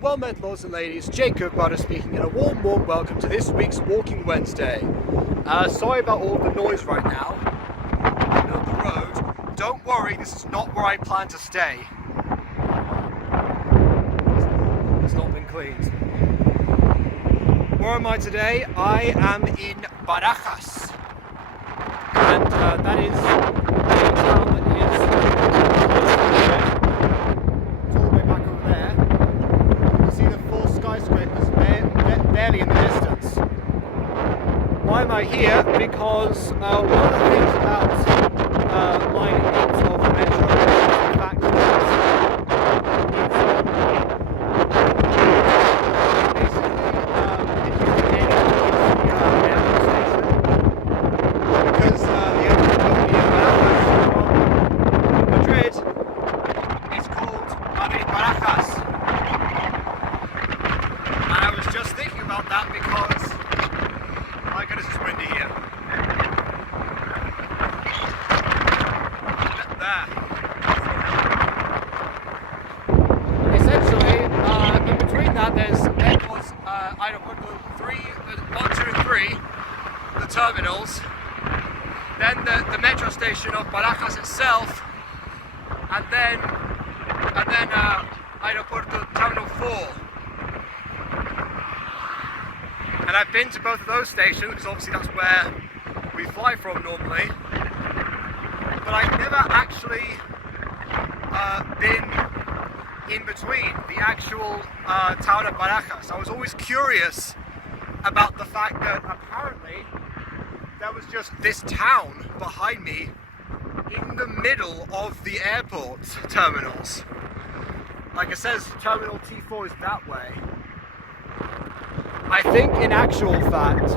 Well met, lords and ladies, Jacob Barajas speaking, and a warm welcome to this week's Walking Wednesday. Sorry about all the noise right now. Middle of the road. Don't worry, this is not where I plan to stay. It's not been cleaned. Where am I today? I am in Barajas. And that is a town that is all the way back over there. You see the four skyscrapers barely in the distance. Why am I here? Because one of the things about line 8 of the metro is the fact that it's basically because the airport company in Madrid is called Barajas. And I was just thinking about that because, my goodness, it's windy here. There. Essentially, in between that, there's airports, Aeropuerto 1, 2, and 3, the terminals. Then the metro station of Barajas itself, and then Aeropuerto Terminal 4. And I've been to both of those stations because obviously that's where we fly from normally. But I've never actually been in between the actual town of Barajas. I was always curious about the fact that apparently there was just this town behind me in the middle of the airport terminals. Like it says, Terminal T4 is that way. I think in actual fact,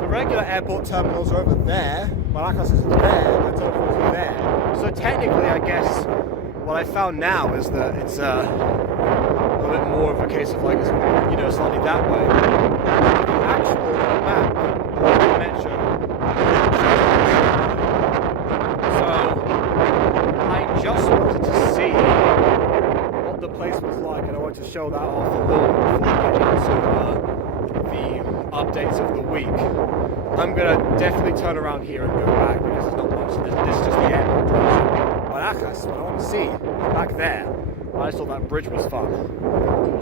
the regular airport terminals are over there, Barajas is there, and Terminal is there. So technically, I guess, what I found now is that it's a bit more of a case of like, slightly that way. The actual map of the metro. So I just wanted to see what the place was like, and I wanted to show that off a little before I get into the updates of the week. I'm gonna definitely turn around here and go back because there's not much. This is just the airport. Barajas, what I want to see back there. I just thought that bridge was fun.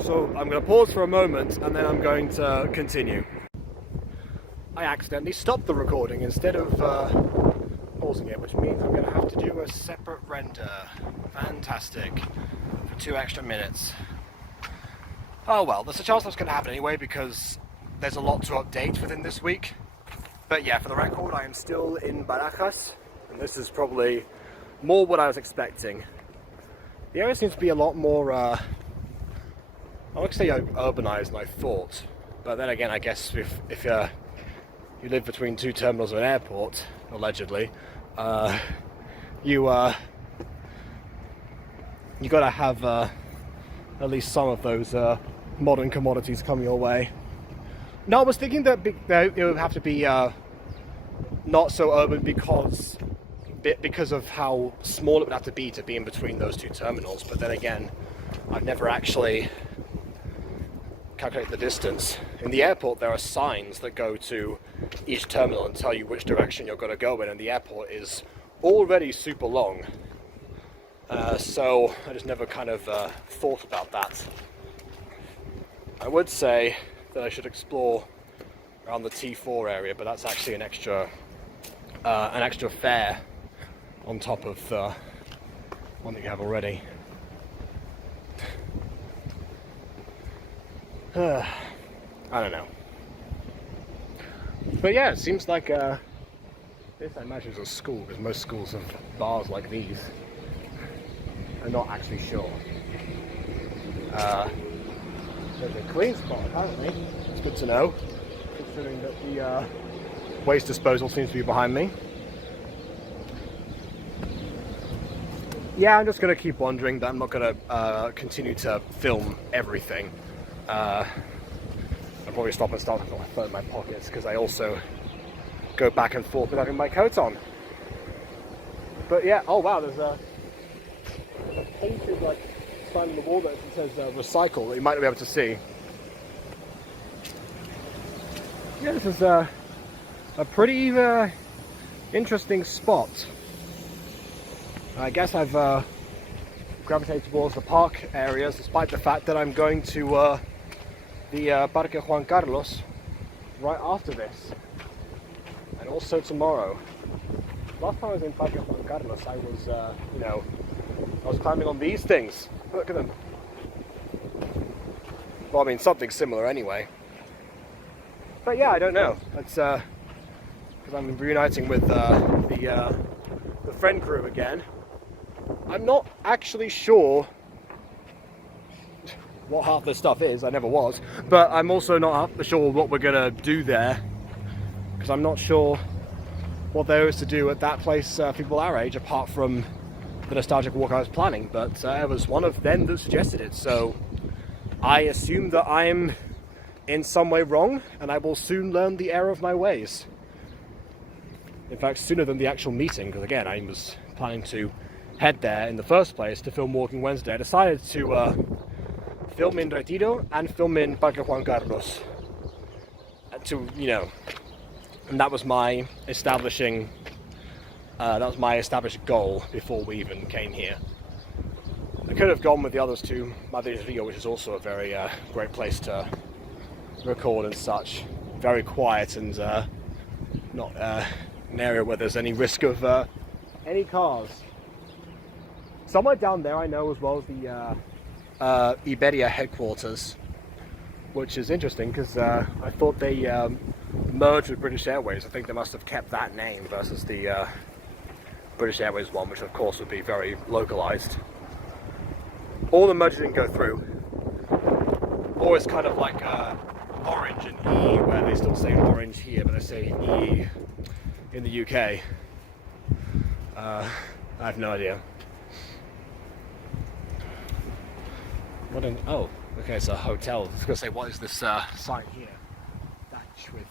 So I'm going to pause for a moment and then I'm going to continue. I accidentally stopped the recording instead of pausing it, which means I'm going to have to do a separate render. Fantastic. For 2 extra minutes. Oh well, there's a chance that's going to happen anyway because there's a lot to update within this week. But yeah, for the record, I am still in Barajas, and this is probably more what I was expecting. The area seems to be a lot more, I would say urbanized than I thought. But then again, I guess if you live between two terminals of an airport, allegedly, you gotta have at least some of those modern commodities come your way. No, I was thinking that it would have to be not so urban because of how small it would have to be in between those two terminals. But then again, I've never actually calculated the distance. In the airport, there are signs that go to each terminal and tell you which direction you're going to go in, and the airport is already super long. So I just never kind of thought about that. I would say that I should explore around the T4 area, but that's actually an extra fare on top of the one that you have already. I don't know. But yeah, it seems like this, I imagine, is a school, because most schools have bars like these. I'm not actually sure. There's a clean spot, apparently. It's good to know, considering that the waste disposal seems to be behind me. Yeah, I'm just going to keep wandering, but I'm not going to continue to film everything. I'll probably stop and start to put my phone in my pockets, because I also go back and forth with having my coat on. But yeah, oh wow, there's a painted like sign on the wall that says recycle that you might not be able to see. Yeah, this is a pretty interesting spot. I guess I've gravitated towards the park areas despite the fact that I'm going to the Parque Juan Carlos right after this, and also tomorrow. Last time I was in Parque Juan Carlos, I was, I was climbing on these things. Look at them. Well, I mean, something similar anyway. But yeah, I don't know. It's because I'm reuniting with the friend crew again. I'm not actually sure what half this stuff is. I never was. But I'm also not sure what we're gonna do there, because I'm not sure what there is to do at that place for people our age, apart from the nostalgic walk I was planning. But it was one of them that suggested it, so I assume that I'm in some way wrong, and I will soon learn the error of my ways. In fact, sooner than the actual meeting, because again, I was planning to head there in the first place to film Walking Wednesday. I decided to film in Retiro and film in Parque Juan Carlos. To, and that was my establishing, established goal before we even came here. I could have gone with the others to Madrid, which is also a very great place to record and such. Very quiet and not an area where there's any risk of any cars. Somewhere down there I know as well as the Iberia headquarters, which is interesting because I thought they merged with British Airways. I think they must have kept that name versus the British Airways one, which of course would be very localized. All the mergers didn't go through. Or it's kind of like Orange and E, where they still say Orange here, but they say E in the UK. I have no idea. Oh, okay, it's a hotel. I was going to say, what is this sign here? Thatch with,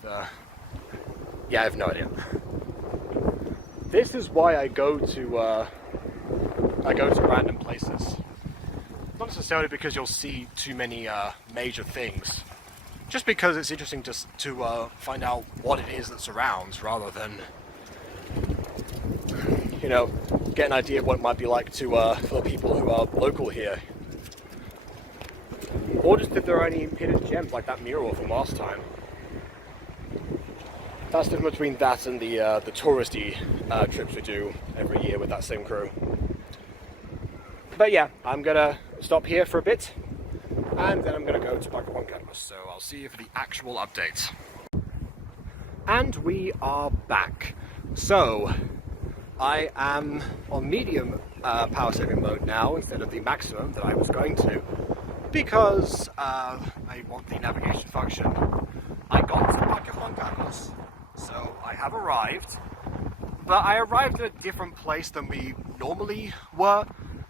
yeah, I have no idea. This is why I go to random places. Not necessarily because you'll see too many major things. Just because it's interesting to find out what it is that's around, rather than, get an idea of what it might be like to for the people who are local here. Or just if there are any hidden gems like that mural from last time. That's the difference between that and the touristy trips we do every year with that same crew. But yeah, I'm gonna stop here for a bit, and then I'm gonna go to Parque Juan Carlos. So I'll see you for the actual update. And we are back. So I am on medium power saving mode now instead of the maximum that I was going to, because I want the navigation function. I got to Parque Juan Carlos, so I have arrived, but I arrived at a different place than we normally were,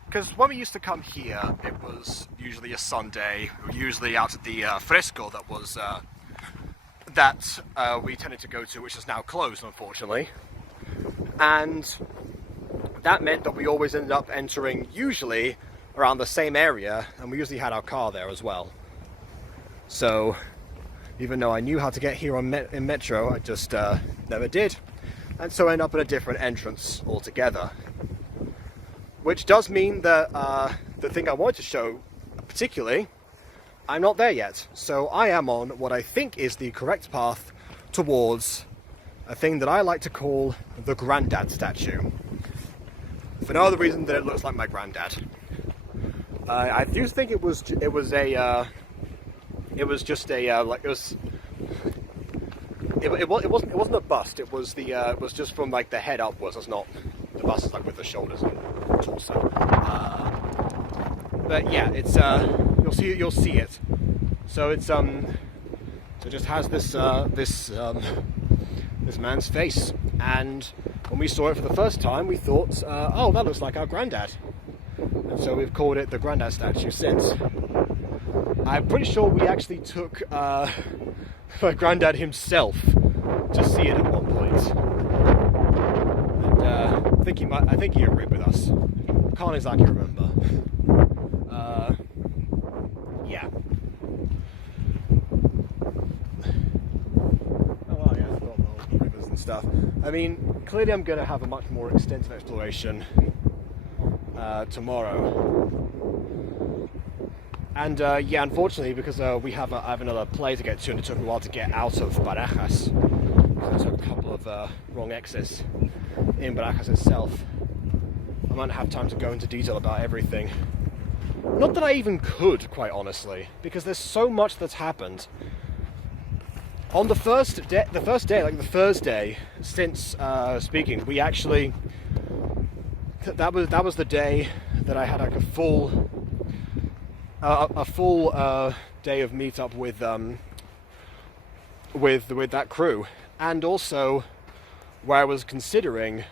because when we used to come here, it was usually a Sunday, usually out at the Fresco that was we tended to go to, which is now closed, unfortunately. And that meant that we always ended up entering usually around the same area, and we usually had our car there as well. So even though I knew how to get here in Metro, I just never did, and so I ended up at a different entrance altogether. Which does mean that the thing I wanted to show particularly, I'm not there yet. So I am on what I think is the correct path towards a thing that I like to call the Grandad statue. For no other reason than it looks like my granddad. I do think it wasn't a bust. It was just from like the head upwards. It's not the bust is like with the shoulders and torso. But yeah, it's you'll see it. So it's so it just has this man's face, and when we saw it for the first time, we thought, oh, that looks like our granddad. And so we've called it the Grandad statue since. I'm pretty sure we actually took my granddad himself to see it at one point. And I think he agreed with us. Can't exactly remember. Yeah. Oh well, yeah, I forgot about the rivers and stuff. I mean, clearly I'm going to have a much more extensive exploration tomorrow. And yeah, unfortunately, because I have another play to get to, and it took me a while to get out of Barajas, because I took a couple of wrong exits in Barajas itself. I might not have time to go into detail about everything. Not that I even could, quite honestly, because there's so much that's happened. On the first day, like the Thursday since speaking, we actually that was the day that I had like a full day of meetup with that crew, and also where I was considering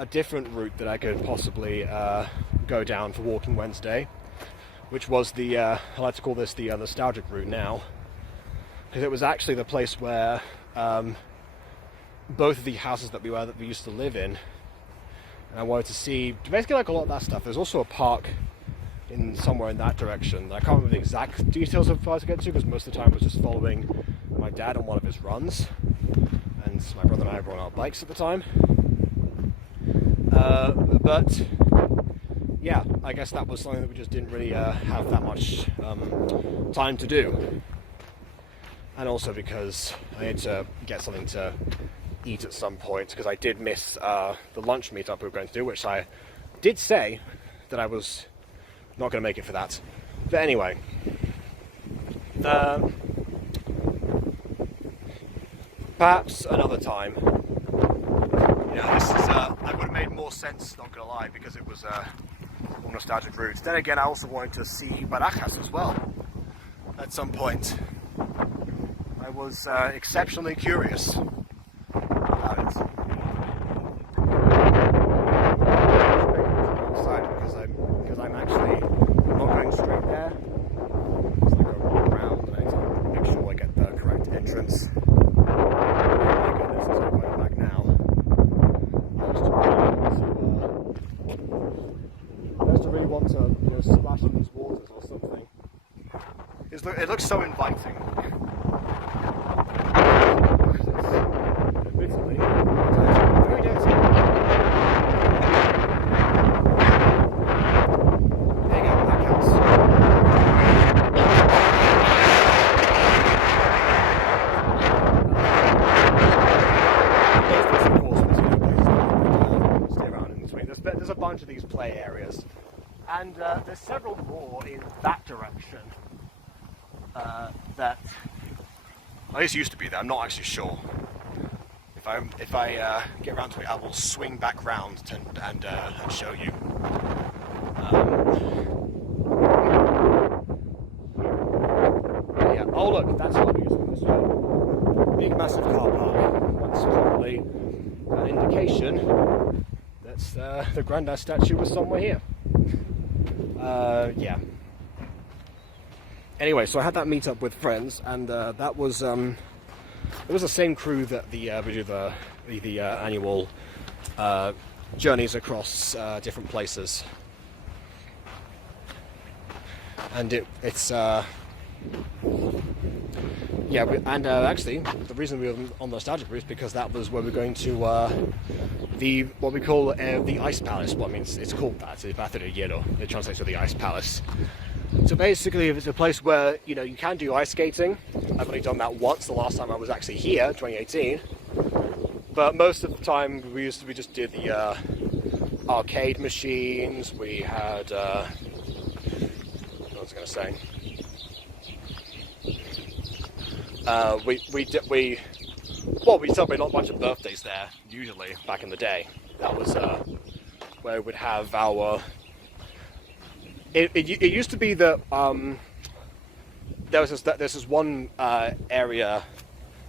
a different route that I could possibly go down for Walking Wednesday, which was the I like to call this the nostalgic route now, because it was actually the place where both of the houses that we used to live in, and I wanted to see basically like a lot of that stuff. There's also a park in somewhere in that direction. I can't remember the exact details of how to get to, because most of the time I was just following my dad on one of his runs, and my brother and I were on our bikes at the time. But yeah, I guess that was something that we just didn't really have that much time to do, and also because I had to get something to eat at some point, because I did miss the lunch meetup we were going to do, which I did say that I was not going to make it for that. But anyway, perhaps another time. Yeah, this is that would have made more sense, not going to lie, because it was a more nostalgic route. Then again, I also wanted to see Barajas as well at some point. I was exceptionally curious about it. Because I'm actually not going straight there. It's like a walk around, and I need to make sure I get the correct entrance. Oh my goodness, it's not going back now. I just really want to splash in these waters or something. It looks so inviting. Admittedly, very dirty. There you go, that counts. Of course, places stay around in between. There's a bunch of these play areas, and there's several more in that direction. That at least used to be there. I'm not actually sure. If I get around to it, I will swing back round and show you. Yeah. Oh look, that's what we're using this way. Big massive car park. That's probably an indication that the Grandad statue was somewhere here. Yeah. Anyway, so I had that meetup with friends, and that was it was the same crew that we do the annual journeys across different places, and it's yeah, and actually the reason we were on the nostalgic route is because that was where we're going to what we call the Ice Palace. Well, I mean, it's called that. It's Bathur de Hielo. It translates to the Ice Palace. So basically, it's a place where you can do ice skating. I've only done that once. The last time I was actually here, 2018. But most of the time, we just did the arcade machines. We had what was I going to say? We celebrated a bunch of birthdays there. Usually, back in the day, that was where we would have our. It used to be that there's this one area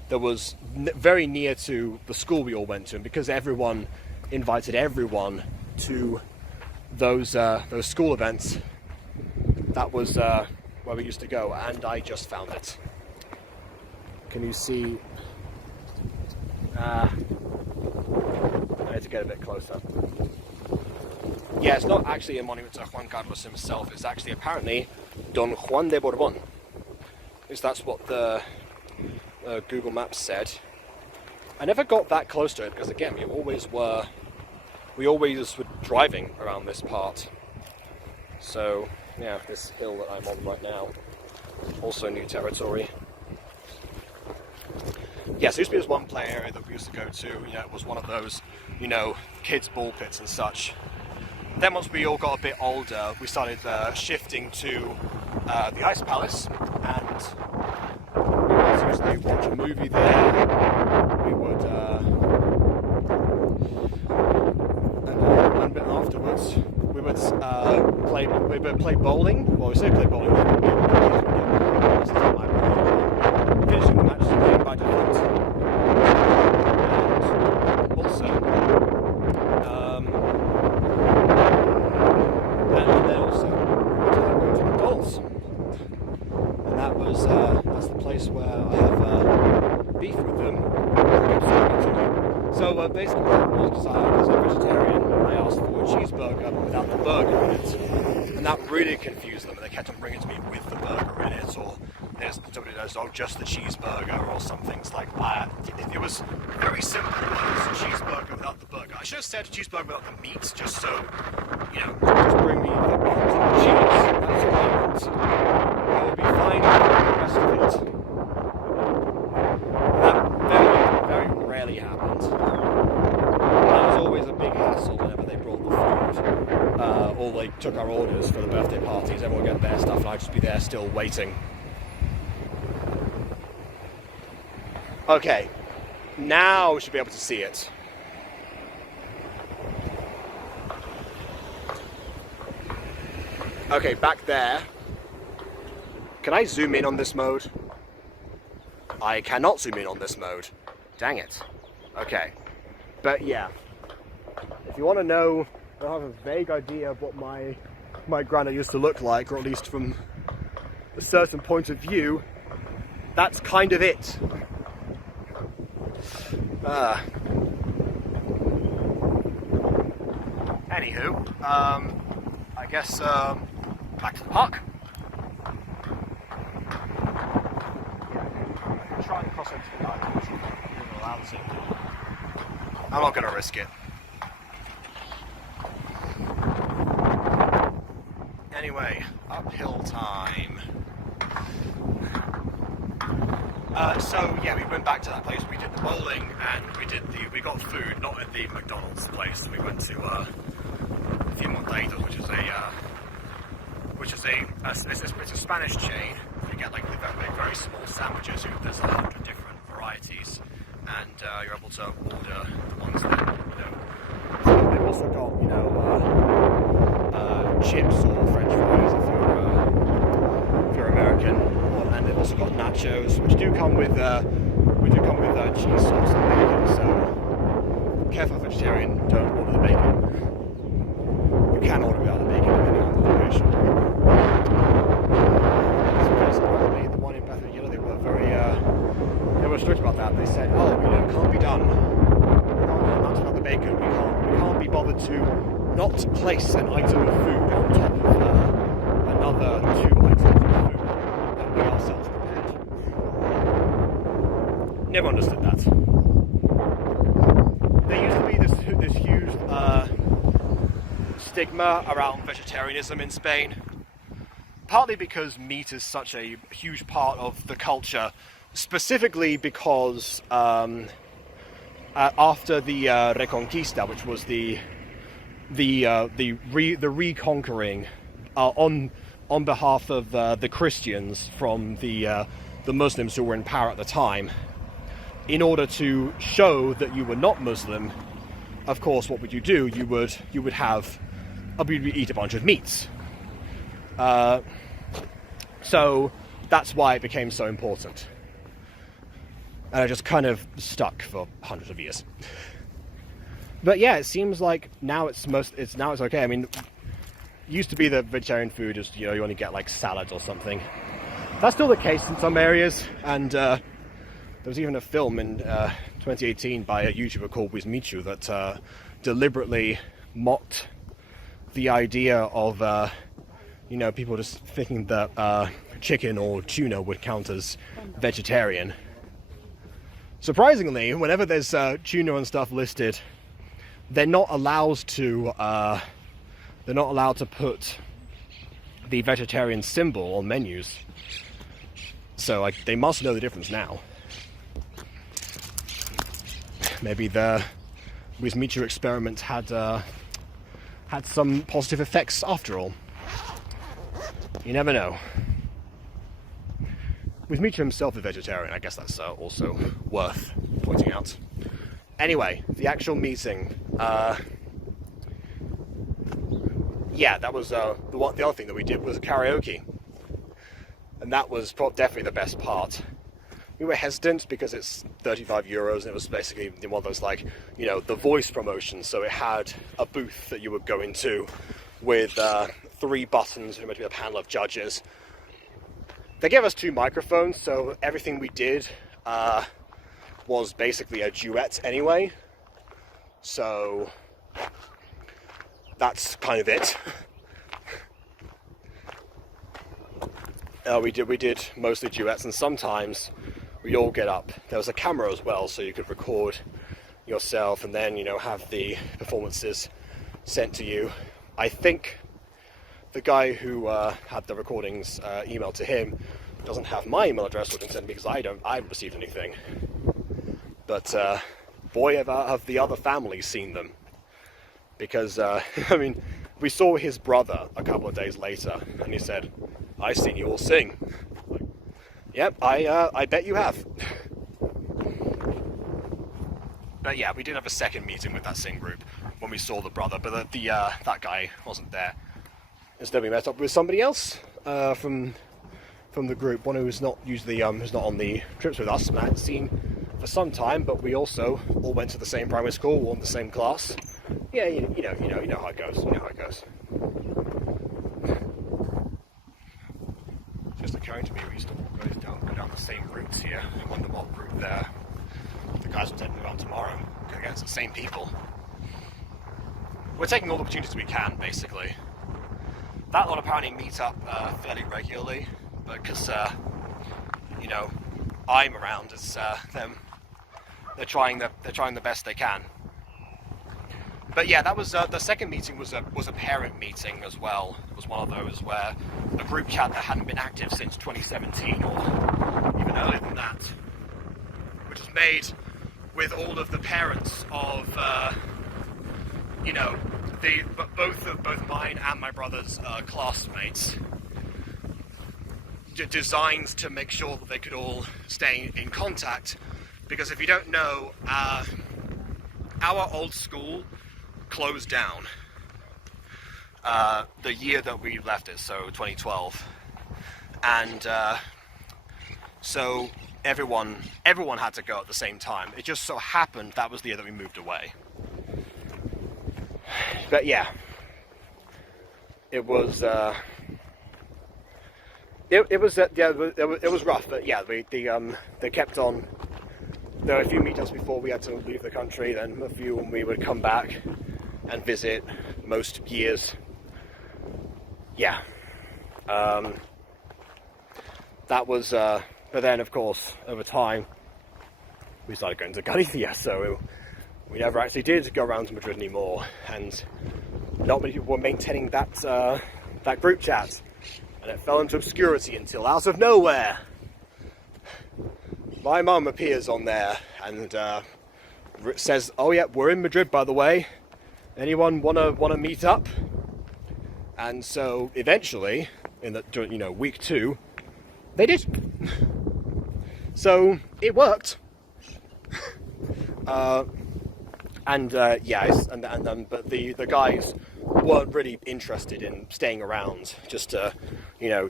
that was very near to the school we all went to, and because everyone invited everyone to those school events, that was where we used to go, and I just found it. Can you see? wanted to get a bit closer. Yeah, it's not actually a monument to Juan Carlos himself, it's actually apparently Don Juan de Borbón. At least that's what the Google Maps said. I never got that close to it because, again, we always were driving around this part. So, yeah, this hill that I'm on right now, also new territory. Yeah, so it used to be this one play area that we used to go to, you know, it was one of those, you know, kids' ball pits and such. Then once we all got a bit older, we started shifting to the Ice Palace, and we would usually watch a movie there. We would, and afterwards, we would play bowling. Well, we say play bowling. Finishing the match game by default. And also, and then also we would go to McDonald's, and that's the place where I have beef with them. So basically, because I was a vegetarian, I asked for a cheeseburger but without the burger in it, and that really confused them. And they kept on bringing it to me with the burger in it, or there's somebody that does, oh, just the cheeseburger, or some things like that. It was very simple. It was a cheeseburger without the burger. I should have said cheeseburger without the meat, just so, you know, just bring me the buns and the cheese. That's what I want. I will be fine with the rest of it. That very, very rarely happened. That was always a big hassle whenever they brought the food, or they took our orders for the birthday parties. Everyone would get their stuff, and I'd just be there still waiting. Okay, now we should be able to see it. Okay, back there. Can I zoom in on this mode? I cannot zoom in on this mode. Dang it. Okay. But yeah, if you want to know, I have a vague idea of what my granite used to look like, or at least from a certain point of view, that's kind of it. Anywho, I guess back to the park. Yeah, try and cross into the park, which you're allowed to. I'm not going to risk it. Anyway, uphill time. So yeah, we went back to that place. We did the bowling, and we got food, not at the McDonald's place. We went to it's a Spanish chain. You get like very, very small sandwiches. There's 100 different varieties, and you're able to order the ones that, you know. They've also got, you know, chips or French fries if you're American, and they've also got nachos, which do come with cheese sauce and bacon. So careful, vegetarian, don't order the bacon. You can order without the bacon depending on the location. Surprisingly, the one in Bethlehem, you know, they were strict about that. They said, oh, you know, it can't be done. Not without the bacon. We can't be bothered to not place an item of food on top of another 2 items of food that we ourselves prepared. Never understood that. There used to be this huge stigma around vegetarianism in Spain, partly because meat is such a huge part of the culture, specifically because after the Reconquista, which was the reconquering on behalf of the Christians from the Muslims who were in power at the time, in order to show that you were not Muslim, of course, what would you do? You would eat a bunch of meats. So that's why it became so important. And it just kind of stuck for hundreds of years. But yeah, it seems like now it's okay. I mean, it used to be that vegetarian food is, you know, you only get like salads or something. That's still the case in some areas, and there was even a film in 2018 by a YouTuber called Wismichu that deliberately mocked the idea of, people just thinking that chicken or tuna would count as vegetarian. Surprisingly, whenever there's tuna and stuff listed, they're not allowed to put the vegetarian symbol on menus. So they must know the difference now. Maybe the Wismichu experiment had some positive effects after all. You never know. Wismichu himself is vegetarian. I guess that's also worth pointing out. Anyway, the actual meeting. That was the other thing that we did was karaoke, and that was definitely the best part. We were hesitant because it's 35 euros, and it was basically one of those the Voice promotions. So it had a booth that you would go into with 3 buttons, and meant to be a panel of judges. They gave us 2 microphones, so everything we did was basically a duet anyway. So that's kind of it. We did mostly duets, and sometimes we'd all get up. There was a camera as well, so you could record yourself and then have the performances sent to you. I think the guy who had the recordings emailed to him doesn't have my email address, which I can send because I haven't received anything. But boy, have the other families seen them. Because, we saw his brother a couple of days later, and he said, "I've seen you all sing." Like, yep, I bet you have. But yeah, we did have a second meeting with that sing group when we saw the brother, but that guy wasn't there. Instead, we met up with somebody else from the group, one who's not usually who's not on the trips with us, and I hadn't seen for some time. But we also all went to the same primary school, all in the same class. Yeah, you know how it goes. You know how it goes. Just occurring to me, we used to go down the same routes here. I wonder what route the guys will take me on tomorrow. Against the same people. We're taking all the opportunities we can, basically. That lot apparently meet up fairly regularly, because I'm around as them. They're trying the best they can. But yeah, that was the second meeting was a parent meeting as well. It was one of those where a group chat that hadn't been active since 2017 or even earlier than that, which was made with all of the parents of both mine and my brother's classmates, designed to make sure that they could all stay in contact. Because if you don't know, our old school closed down the year that we left it, so 2012, and so everyone had to go at the same time. It just so happened that was the year that we moved away. But yeah, it was it was rough. But yeah, they kept on. There were a few meetups before we had to leave the country, then a few when we would come back and visit most years. Yeah. That was, but then of course, over time, we started going to Galicia, so we never actually did go around to Madrid anymore, and not many people were maintaining that group chat, and it fell into obscurity until out of nowhere, my mum appears on there and says, "Oh yeah, we're in Madrid, by the way. Anyone wanna meet up?" And so eventually, in the week 2, they did. So it worked. But the guys weren't really interested in staying around just to,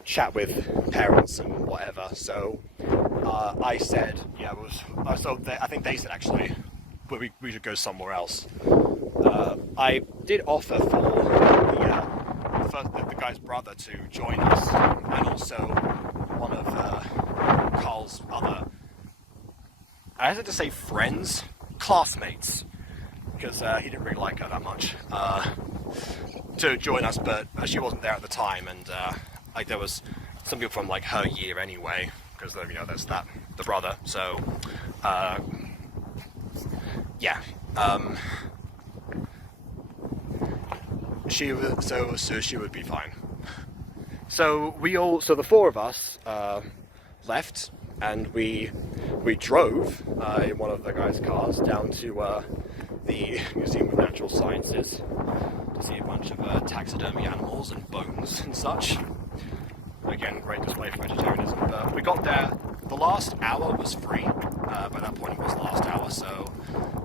chat with parents and whatever. So I said, I think they said actually, we should go somewhere else. I did offer for the guy's brother to join us, and also one of Carl's other, I had to say friends, classmates. because he didn't really like her that much, to join us, but she wasn't there at the time, and like there was some people from like her year anyway, because you know there's the brother. So yeah, she would be fine. So the four of us left, and we drove in one of the guys' cars down to the Museum of Natural Sciences to see a bunch of taxidermy animals and bones and such. Again, great display for vegetarianism. But we got there, the last hour was free. By that point it was the last hour, so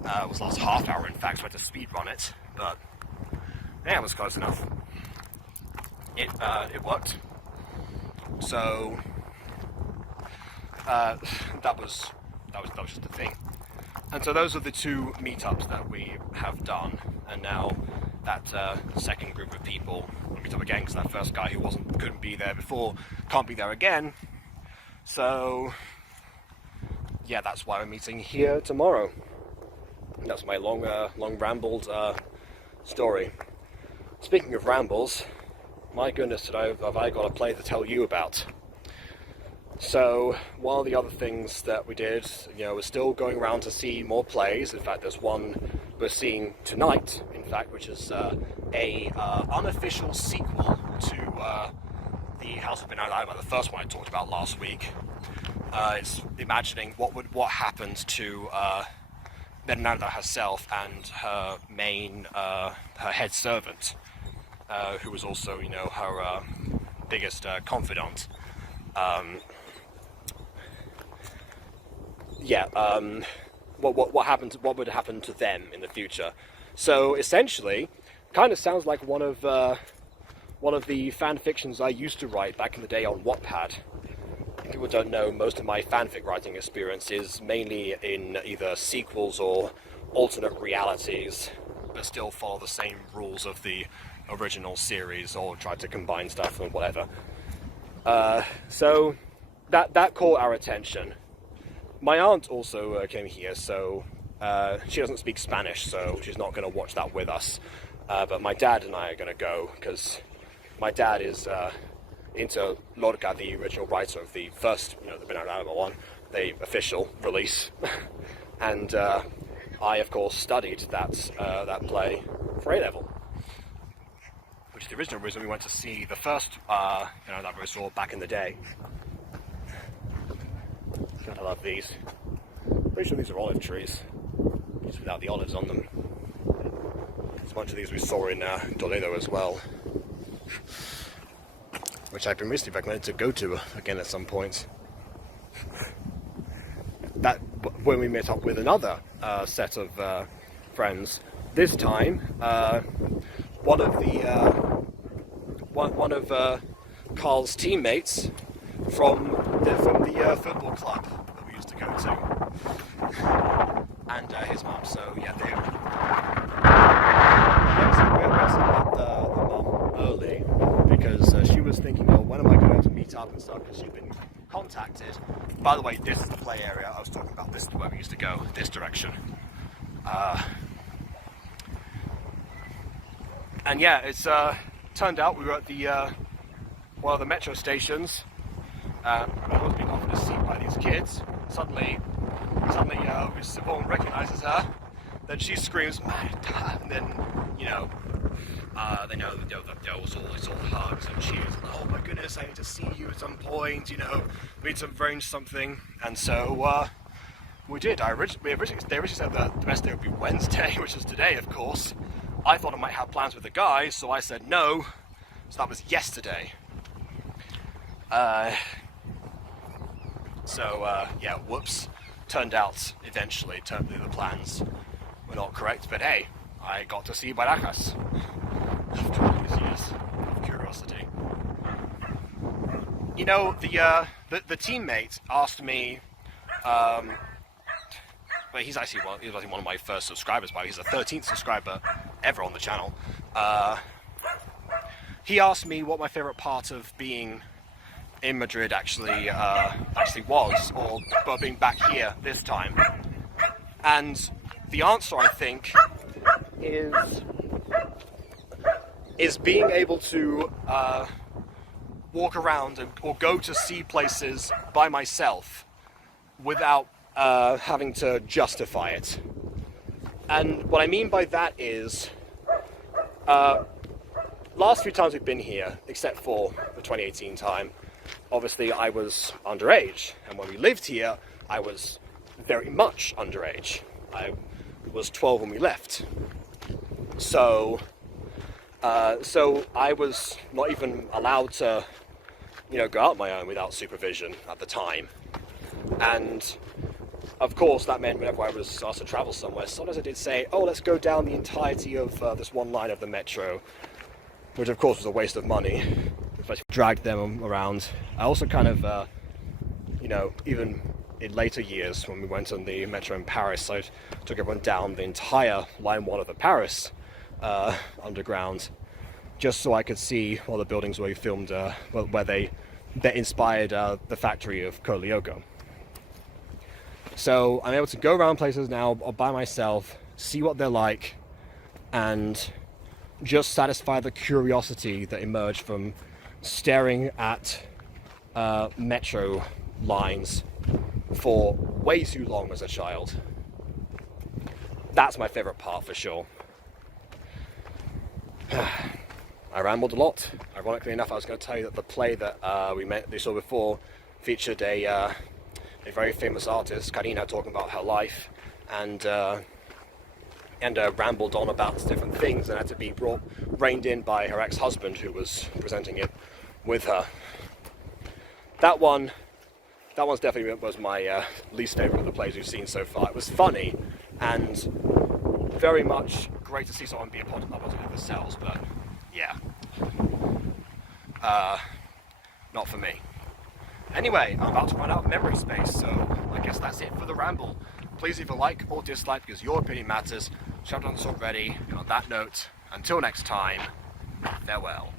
it was the last half hour in fact, so I had to speed run it. But yeah, it was close enough. It worked. So that was just the thing. And so those are the two meetups that we have done, and now that second group of people will meet up again, because that first guy who couldn't be there before can't be there again. So yeah, that's why we're meeting here tomorrow. That's my long rambled story. Speaking of rambles, my goodness, today have I got a play to tell you about. So one of the other things that we did, you know, we're still going around to see more plays. In fact, there's one we're seeing tonight, in fact, which is a unofficial sequel to the House of Barajas, the first one I talked about last week. It's imagining what happened to Bernarda herself and her main her head servant, who was also, you know, her biggest confidant. What happened? What would happen to them in the future? So essentially, kind of sounds like one of the fan fictions I used to write back in the day on Wattpad. If people don't know, most of my fanfic writing experience is mainly in either sequels or alternate realities, but still follow the same rules of the original series, or try to combine stuff and whatever. So that caught our attention. My aunt also came here, so she doesn't speak Spanish, so she's not going to watch that with us. But my dad and I are going to go, because my dad is into Lorca, the original writer of the first, you know, the Bernarda one, the official release. And I, of course, studied that play for A-level, which is the original reason we went to see the first, that we saw back in the day. God, I love these. Pretty sure these are olive trees, just without the olives on them. There's a bunch of these we saw in Toledo as well, which I've been recently recommended to go to again at some point. That when we met up with another set of friends. This time, one of Carl's teammates from the football club that we used to go to, and his mum. So yeah, we met the mum early, because she was thinking, oh, when am I going to meet up and stuff, because she'd been contacted. By the way, this is the play area I was talking about. This is where we used to go, this direction. And yeah, it's turned out we were at the one of the metro stations. I was being offered a seat by these kids. Suddenly, Simone recognizes her. Then she screams, "Magda!" And then, they know there was all these hugs, and she was, "Oh my goodness, I need to see you at some point. We need to arrange something." And so we did. They originally said that the best day would be Wednesday, which is today, of course. I thought I might have plans with the guys, so I said no. So that was yesterday. Yeah, whoops. Turned out, eventually, the plans were not correct, but hey, I got to see Barajas after all these years of curiosity. The teammate asked me, but he was actually one of my first subscribers, but he's the 13th subscriber ever on the channel. He asked me what my favorite part of being in Madrid actually was, or being back here this time. And the answer, I think, is being able to walk around or go to see places by myself without having to justify it. And what I mean by that is, last few times we've been here, except for the 2018 time, obviously I was underage, and when we lived here, I was very much underage. I was 12 when we left. So I was not even allowed to, go out on my own without supervision at the time. And of course that meant whenever I was asked to travel somewhere, sometimes I did say, oh, let's go down the entirety of this one line of the metro, which of course was a waste of money. I dragged them around. I also kind of, even in later years when we went on the metro in Paris, I took everyone down the entire line 1 of the Paris underground, just so I could see all the buildings where we filmed, where they inspired the factory of Code Lyoko. So I'm able to go around places now by myself, see what they're like, and just satisfy the curiosity that emerged from staring at metro lines for way too long as a child. That's my favorite part for sure. I rambled a lot. Ironically enough, I was going to tell you that the play that we saw before featured a very famous artist, Karina, talking about her life, and rambled on about different things, and had to be reined in by her ex-husband, who was presenting it with her. That one's definitely was my least favorite of the plays we've seen so far. It was funny and very much great to see someone be a part of themselves, but yeah, not for me. Anyway, I'm about to run out of memory space, so I guess that's it for the ramble. Please either like or dislike, because your opinion matters. Shout out on this already. And on that note, until next time, farewell.